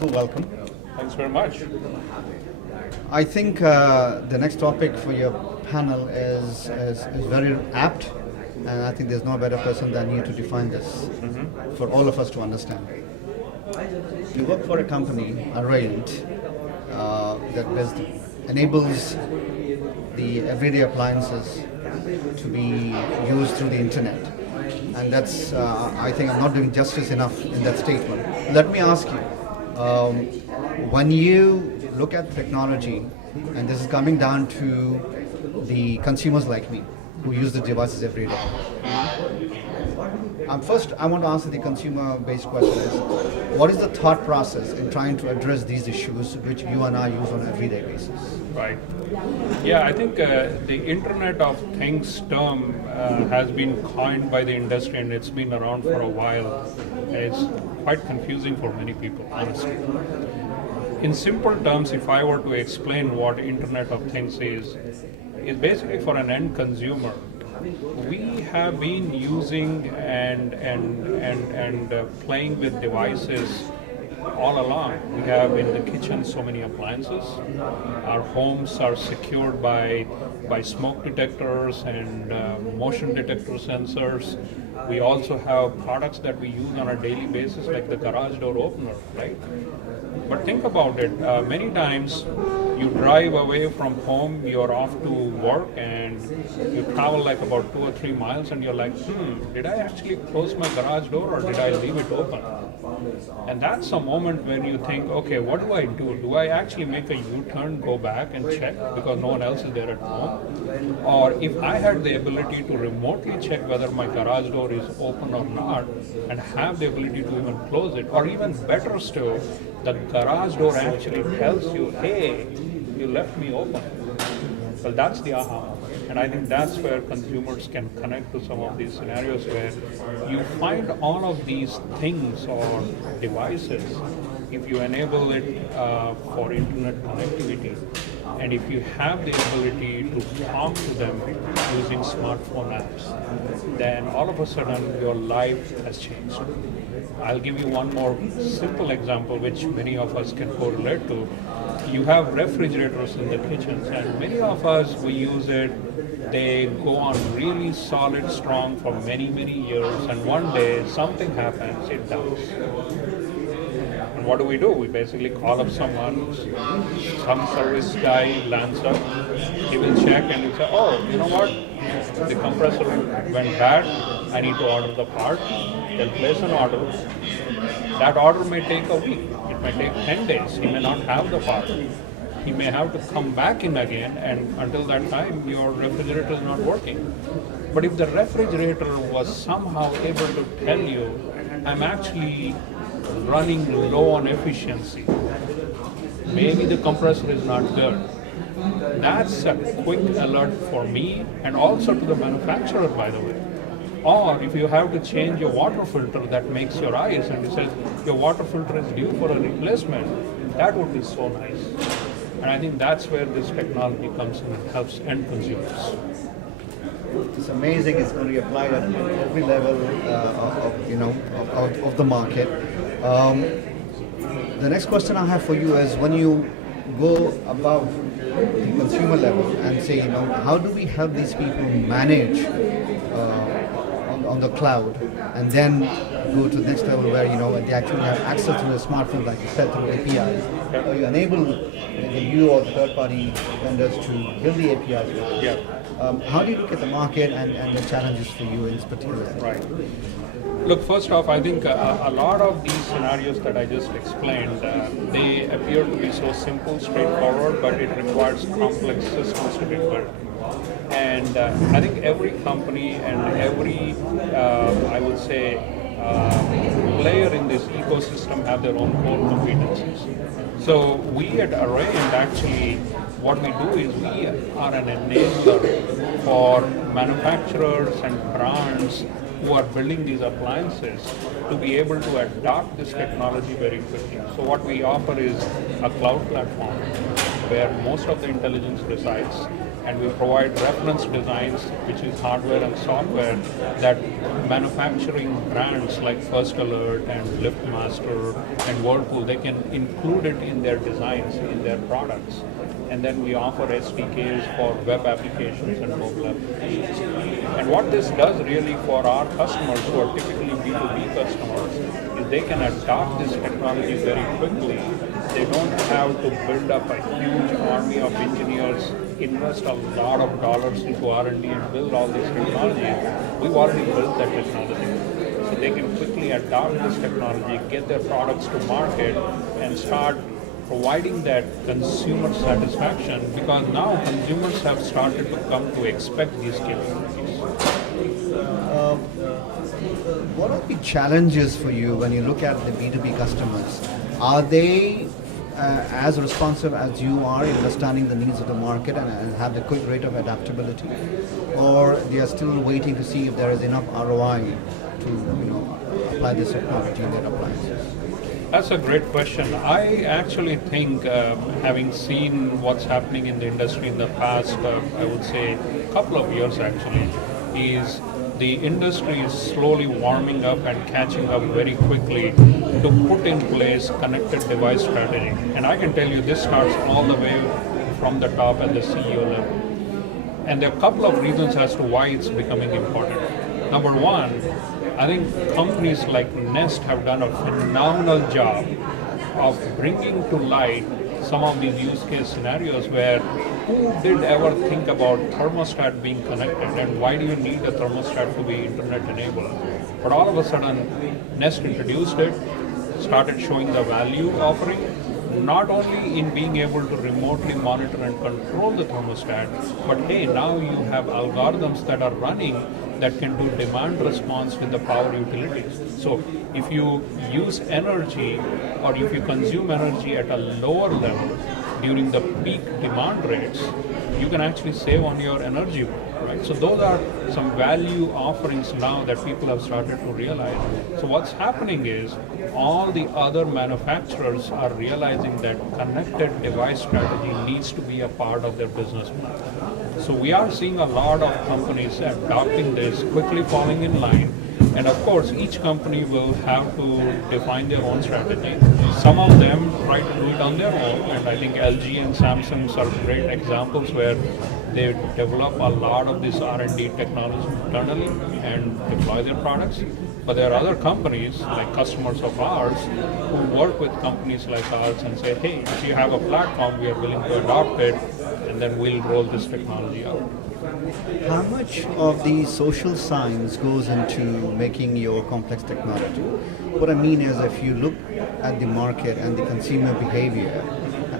Michael, welcome. Thanks very much. I think the next topic for your panel is very apt, and I think there's no better person than you to define this for all of us to understand. You work for a company, Arrayant, that enables the everyday appliances to be used through the internet. And that's, I think I'm not doing justice enough in that statement. Let me ask you, when you look at technology, and this is coming down to the consumers like me, who use the devices every day. First, I want to answer the consumer-based question is, what is the thought process in trying to address these issues which you and I use on an everyday basis? Right. Yeah, I think the Internet of Things term has been coined by the industry and it's been around for a while. It's quite confusing for many people, honestly. In simple terms, if I were to explain what Internet of Things is basically for an end consumer. We have been using and playing with devices all along. We have in the kitchen so many appliances. Our homes are secured by smoke detectors and motion detector sensors. We also have products that we use on a daily basis like the garage door opener, right? But think about it, many times you drive away from home, you're off to work and you travel like about 2 or 3 miles and you're like, did I actually close my garage door or did I leave it open? And that's a moment when you think, okay, what do I do? Do I actually make a U-turn, go back and check because no one else is there at home? Or if I had the ability to remotely check whether my garage door is open or not and have the ability to even close it, or even better still, the garage door actually tells you, hey, you left me open. Well, that's the aha moment. And I think that's where consumers can connect to some of these scenarios where you find all of these things or devices, if you enable it for internet connectivity, and if you have the ability to talk to them using smartphone apps, then all of a sudden your life has changed. I'll give you one more simple example which many of us can correlate to. You have refrigerators in the kitchens and many of us, we use it, they go on really solid, strong for many, many years and one day something happens, it dies. And what do? We basically call up someone, some service guy lands up, he will check and he'll say, oh, you know what, the compressor went bad, I need to order the part. They'll place an order. That order may take a week, it may take 10 days, he may not have the part. He may have to come back in again and until that time your refrigerator is not working. But if the refrigerator was somehow able to tell you, I'm actually running low on efficiency, maybe the compressor is not good, that's a quick alert for me and also to the manufacturer, by the way. Or if you have to change your water filter that makes your eyes and you say your water filter is due for a replacement, that would be so nice. And I think that's where this technology comes in and helps end consumers. It's amazing. It's going to be applied at every level of the market. The next question I have for you is when you go above the consumer level and say, how do we help these people manage on the cloud and then go to the next level where they actually have access to the smartphone, like you said, through APIs. You enable you or the third-party vendors to build the APIs. Yeah. How do you look at the market and the challenges for you in this particular? Right. Look, first off, I think a lot of these scenarios that I just explained, they appear to be so simple, straightforward, but it requires complex systems to be built. And I think every company and every, I would say, player in this ecosystem have their own core competencies. So we at Arrayant actually, what we do is we are an enabler for manufacturers and brands who are building these appliances to be able to adopt this technology very quickly. So what we offer is a cloud platform where most of the intelligence resides, and we provide reference designs, which is hardware and software, that manufacturing brands like First Alert and LiftMaster and Whirlpool, they can include it in their designs, in their products. And then we offer SDKs for web applications and mobile applications. And what this does really for our customers, who are typically B2B customers, is they can adopt this technology very quickly. They don't have to build up a huge army of engineers, invest a lot of dollars into R&D and build all this technology. We've already built that technology. So they can quickly adopt this technology, get their products to market, and start providing that consumer satisfaction, because now consumers have started to come to expect these capabilities. What are the challenges for you when you look at the B2B customers? Are they as responsive as you are in understanding the needs of the market and have the quick rate of adaptability? Or they are still waiting to see if there is enough ROI to apply this technology in their appliances? That's a great question. I actually think, having seen what's happening in the industry in the past, I would say a couple of years actually, is the industry is slowly warming up and catching up very quickly to put in place connected device strategy. And I can tell you this starts all the way from the top at the CEO level. And there are a couple of reasons as to why it's becoming important. Number one, I think companies like Nest have done a phenomenal job of bringing to light some of these use case scenarios where who did ever think about thermostat being connected, and why do you need a thermostat to be internet enabled? But all of a sudden, Nest introduced it, started showing the value offering, not only in being able to remotely monitor and control the thermostat, but hey, now you have algorithms that are running that can do demand response with the power utilities. So if you use energy or if you consume energy at a lower level during the peak demand rates, you can actually save on your energy bill, right? So those are some value offerings now that people have started to realize. So what's happening is all the other manufacturers are realizing that connected device strategy needs to be a part of their business plan. So we are seeing a lot of companies adopting this, quickly falling in line. And of course, each company will have to define their own strategy. Some of them try to do it on their own, and I think LG and Samsung are great examples where they develop a lot of this R&D technology internally and deploy their products. But there are other companies, like customers of ours, who work with companies like ours and say, hey, if you have a platform, we are willing to adopt it, and then we'll roll this technology out. How much of the social science goes into making your complex technology? What I mean is, if you look at the market and the consumer behavior,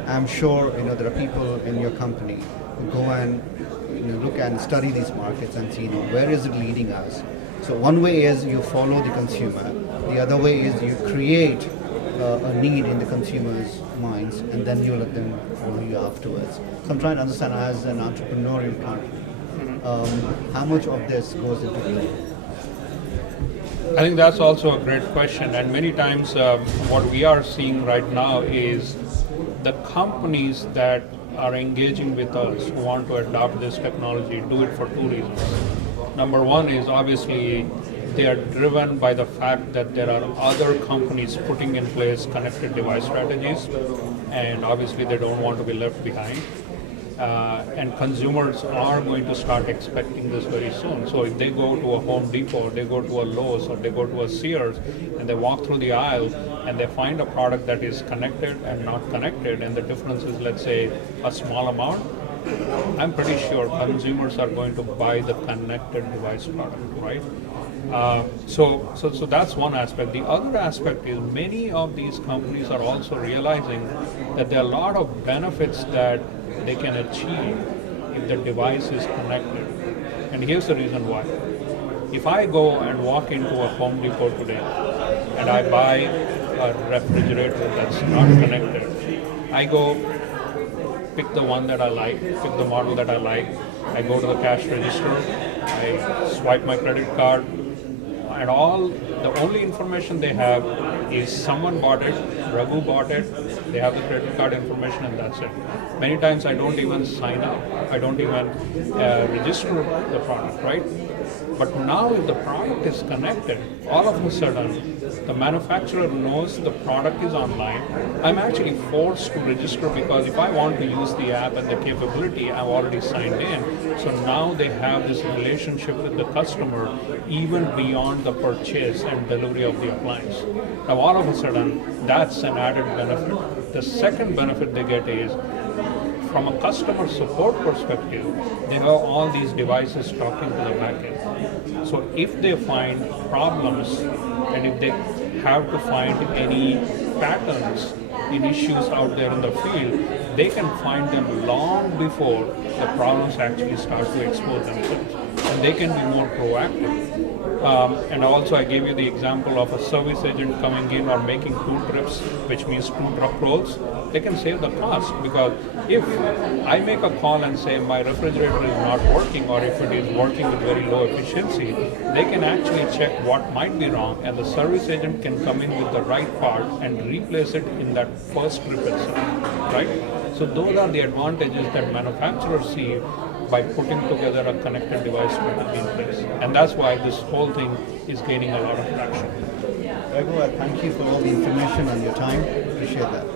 I'm sure there are people in your company who go and look and study these markets and see where is it leading us. So one way is you follow the consumer. The other way is you create a need in the consumer's minds, and then you let them follow you afterwards. So I'm trying to understand, as an entrepreneurial company, how much of this goes into it? I think that's also a great question, and many times what we are seeing right now is the companies that are engaging with us who want to adopt this technology do it for two reasons. Number one is obviously they are driven by the fact that there are other companies putting in place connected device strategies, and obviously they don't want to be left behind. And consumers are going to start expecting this very soon. So if they go to a Home Depot, they go to a Lowe's, or they go to a Sears, and they walk through the aisle and they find a product that is connected and not connected, and the difference is, let's say, a small amount, I'm pretty sure consumers are going to buy the connected device product, right? So that's one aspect. The other aspect is many of these companies are also realizing that there are a lot of benefits that they can achieve if the device is connected. And here's the reason why. If I go and walk into a Home Depot today and I buy a refrigerator that's not connected, I go pick the one that I like, pick the model that I like, I go to the cash register, I swipe my credit card, and all the only information they have is someone bought it, Raghu bought it, they have the credit card information, and that's it. Many times I don't even sign up, I don't even register the product, right? But now if the product is connected, all of a sudden the manufacturer knows the product is online. I'm actually forced to register because if I want to use the app and the capability, I've already signed in. So now they have this relationship with the customer even beyond the purchase and delivery of the appliance. Now all of a sudden, that's an added benefit. The second benefit they get is from a customer support perspective, they have all these devices talking to the backend. So if they find problems and if they have to find any patterns in issues out there in the field, they can find them long before the problems actually start to expose themselves. And they can be more proactive. And also I gave you the example of a service agent coming in or making 2 trips, which means 2 truck rolls. They can save the cost because if I make a call and say my refrigerator is not working or if it is working with very low efficiency, they can actually check what might be wrong and the service agent can come in with the right part and replace it in that first trip itself, right? So those are the advantages that manufacturers see by putting together a connected device strategy in place. And that's why this whole thing is gaining a lot of traction. Raghu, I thank you for all the information and your time. Appreciate that.